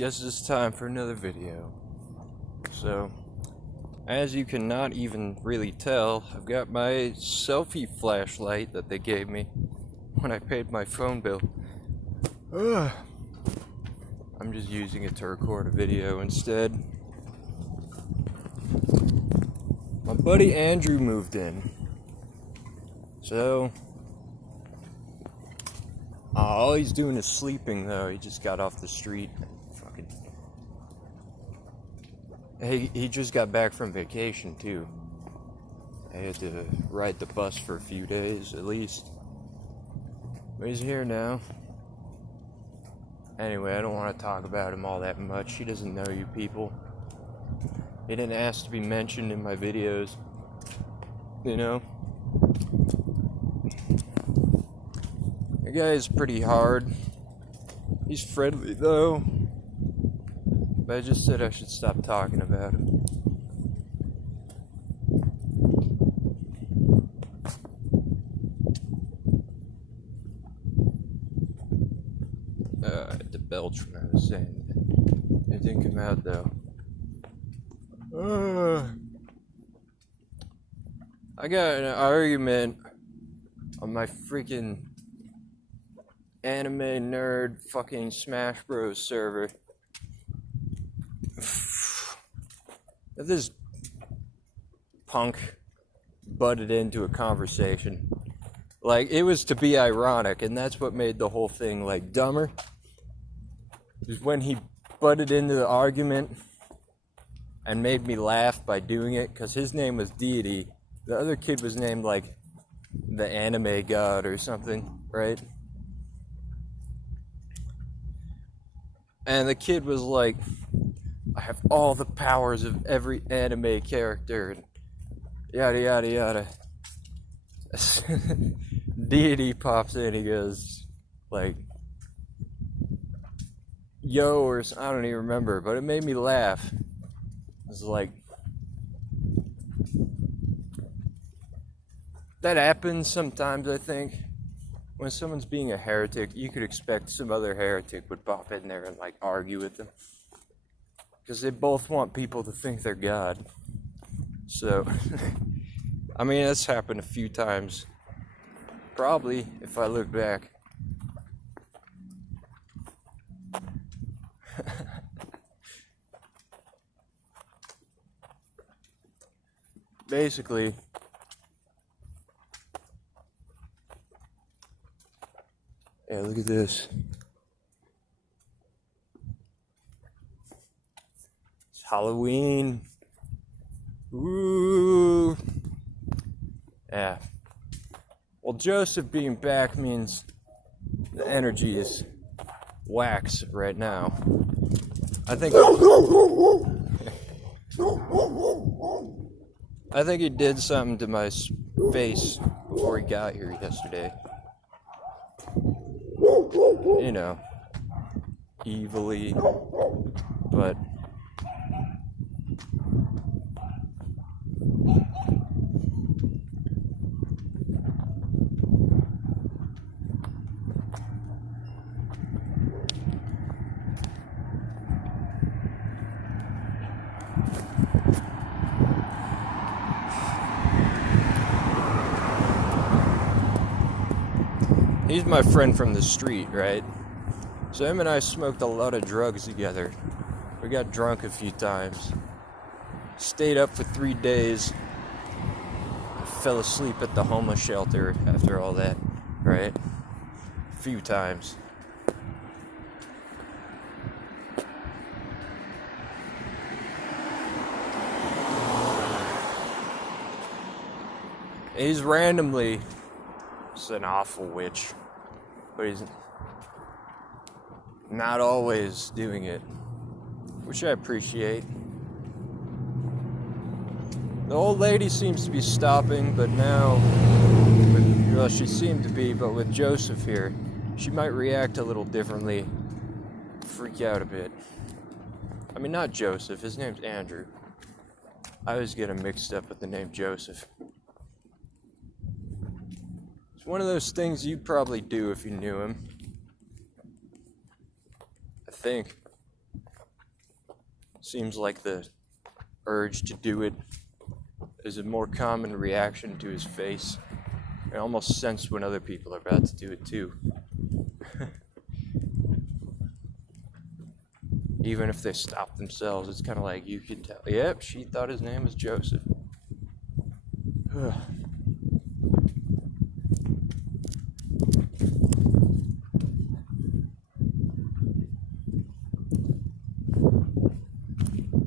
guess it's time for another video. So, as you cannot even really tell, I've got my selfie flashlight that they gave me when I paid my phone bill. I'm just using it to record a video instead. My buddy Andrew moved in. So, all he's doing is sleeping though. He just got off the street. He just got back from vacation too. I had to ride the bus for a few days at least. But he's here now. Anyway, I don't want to talk about him all that much. He doesn't know you people. He didn't ask to be mentioned in my videos. You know? The guy is pretty hard. He's friendly though. But I just said I should stop talking about him. I had to belch when I was saying that. It didn't come out though. I got in an argument on my freaking anime nerd fucking Smash Bros server. This punk butted into a conversation. Like, it was to be ironic, and that's what made the whole thing, like, dumber. Is when he butted into the argument and made me laugh by doing it, because his name was Deity. The other kid was named, like, the anime god or something, right? And the kid was like, I have all the powers of every anime character, and yada yada yada. Deity pops in, he goes, like, yo, or I don't even remember, but it made me laugh. It was like, that happens sometimes, I think. When someone's being a heretic, you could expect some other heretic would pop in there and, like, argue with them. Because they both want people to think they're God. So, I mean, that's happened a few times. Probably, if I look back. Basically, yeah, look at this. It's Halloween. Ooh. Yeah. Well, Joseph being back means the energy is wax right now. I think he did something to my face before he got here yesterday. You know, evilly, but he's my friend from the street, right? So him and I smoked a lot of drugs together. We got drunk a few times. Stayed up for 3 days. Fell asleep at the homeless shelter after all that, right? A few times. He's randomly, it's an awful witch, but he's not always doing it, which I appreciate. The old lady seems to be stopping, but now, well, she seemed to be, but with Joseph here, she might react a little differently, freak out a bit. I mean, not Joseph, his name's Andrew. I always get him mixed up with the name Joseph. It's one of those things you'd probably do if you knew him. I think. Seems like the urge to do it is a more common reaction to his face. I almost sense when other people are about to do it too. Even if they stop themselves, it's kind of like you can tell. Yep, she thought his name was Joseph.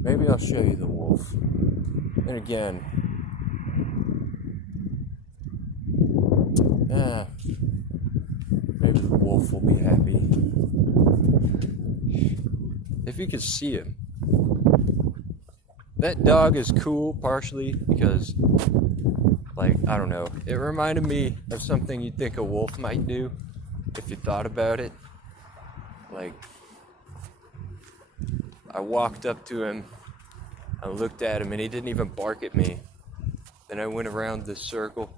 Maybe I'll show you the wolf. And again, maybe the wolf will be happy. If you could see him. That dog is cool partially because, like, I don't know, it reminded me of something you'd think a wolf might do if you thought about it. Like, I walked up to him, I looked at him, and he didn't even bark at me. Then I went around this circle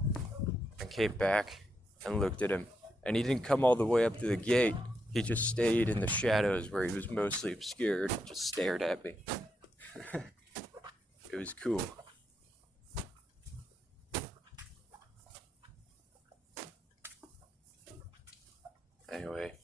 and came back and looked at him. And he didn't come all the way up to the gate. He just stayed in the shadows where he was mostly obscured, just stared at me. It was cool. Anyway.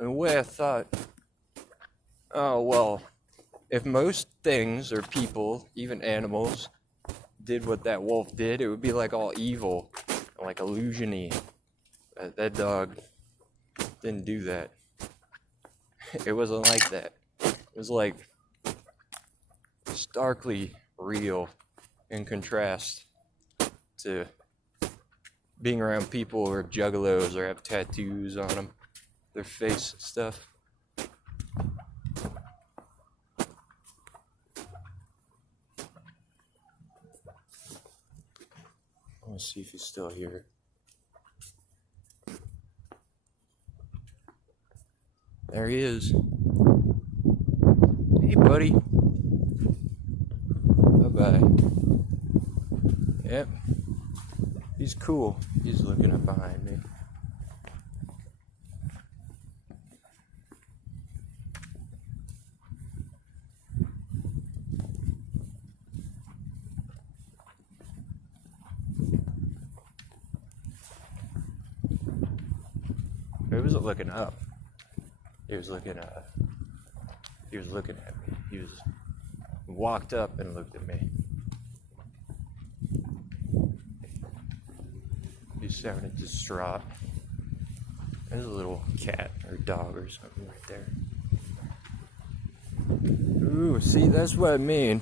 In a way I thought, oh well, if most things or people, even animals, did what that wolf did, it would be like all evil, like illusion-y. That dog didn't do that. It wasn't like that. It was like starkly real in contrast to being around people who are juggalos or have tattoos on them, their face and stuff. I want to see if he's still here. There he is. Hey, buddy. Bye-bye. Yep. He's cool. He's looking up behind me. He wasn't looking up. He was looking at me. He walked up and looked at me. He sounded distraught. There's a little cat or dog or something right there. Ooh, see, that's what I mean.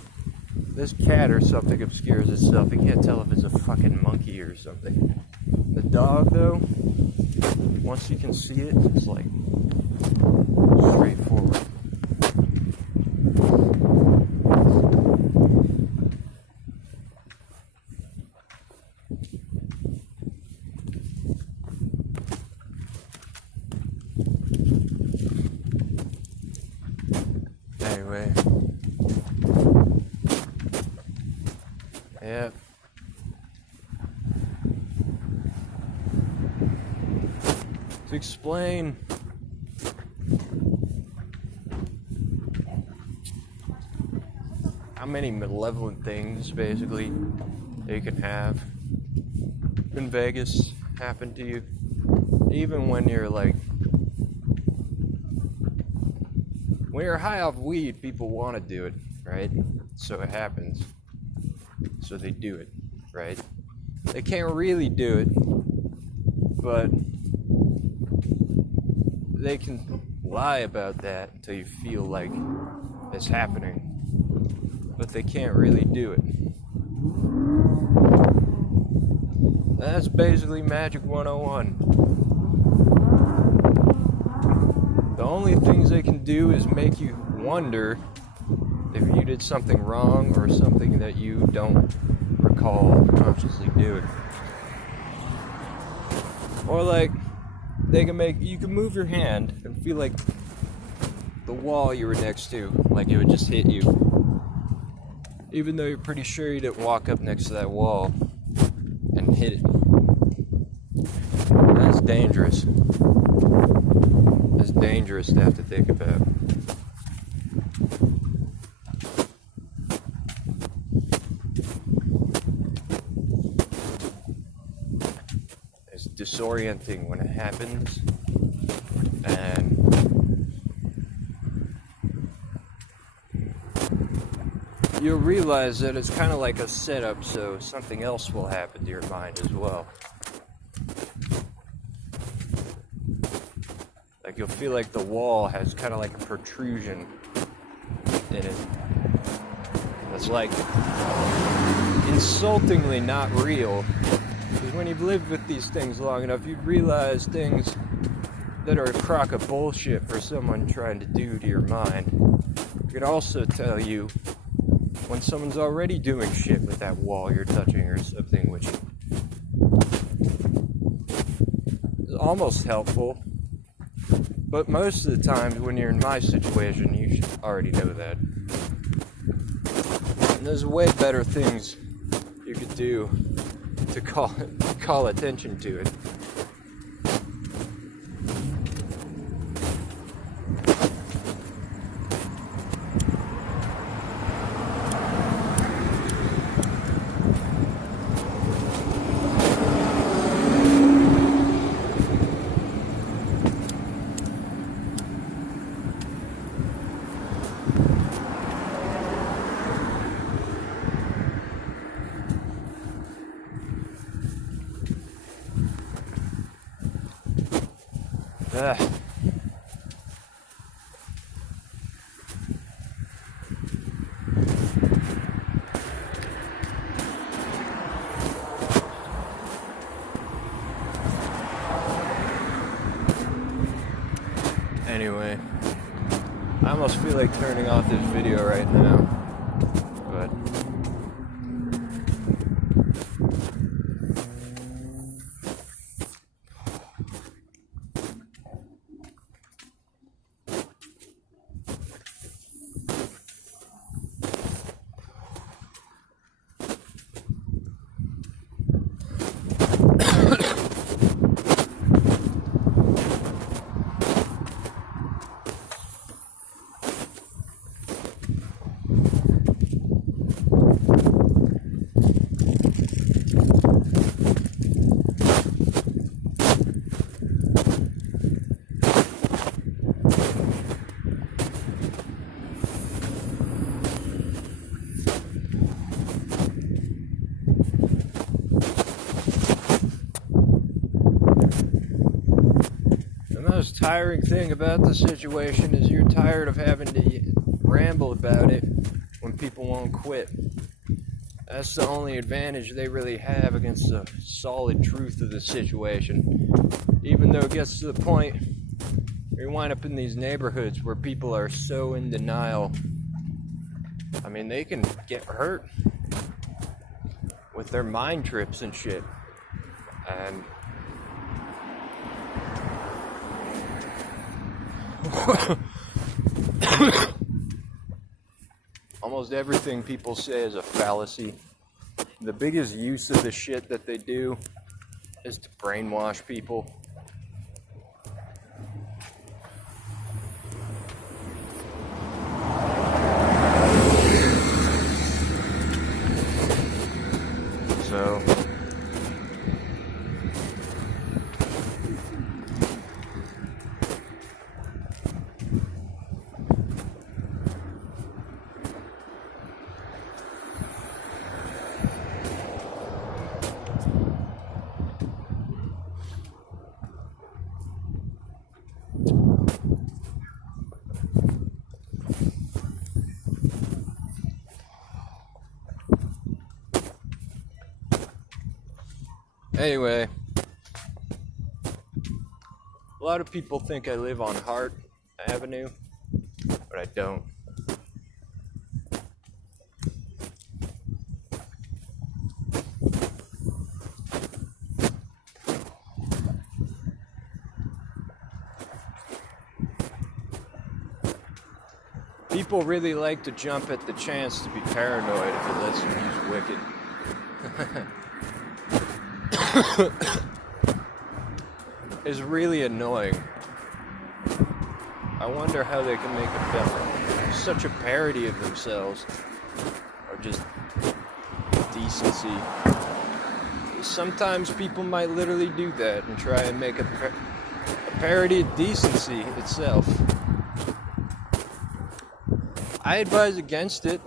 This cat or something obscures itself. You can't tell if it's a fucking monkey or something. The dog, though, once you can see it, it's like straightforward. Anyway. Yep. To explain how many malevolent things basically you can have in Vegas happen to you, even when you're high off weed, people want to do it, right? So it happens. So they do it, right? They can't really do it, but they can lie about that until you feel like it's happening, but they can't really do it. That's basically Magic 101. The only things they can do is make you wonder if you did something wrong or something that you don't recall consciously doing. Or you can move your hand and feel like the wall you were next to, like it would just hit you. Even though you're pretty sure you didn't walk up next to that wall and hit it. That's dangerous. That's dangerous to have to think about. It's disorienting when it happens, and you'll realize that it's kind of like a setup, so something else will happen to your mind as well. Like you'll feel like the wall has kind of like a protrusion in it. That's like insultingly not real. Because when you've lived with these things long enough, you'd realize things that are a crock of bullshit for someone trying to do to your mind. I could also tell you when someone's already doing shit with that wall you're touching or something, which is almost helpful. But most of the times when you're in my situation, you should already know that. And there's way better things you could do to call attention to it. Anyway, I almost feel like turning off this video right now, but the most tiring thing about the situation is you're tired of having to ramble about it when people won't quit. That's the only advantage they really have against the solid truth of the situation. Even though it gets to the point where you wind up in these neighborhoods where people are so in denial. I mean, they can get hurt with their mind trips and shit. And almost everything people say is a fallacy. The biggest use of the shit that they do is to brainwash people. So anyway, a lot of people think I live on Hart Avenue, but I don't. People really like to jump at the chance to be paranoid if it lets them use Wicked. It's really annoying. I wonder how they can make such a parody of themselves, or just decency. Sometimes people might literally do that and try and make a parody of decency itself. I advise against it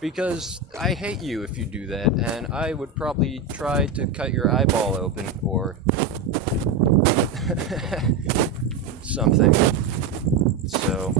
because I hate you if you do that, and I would probably try to cut your eyeball open or something. So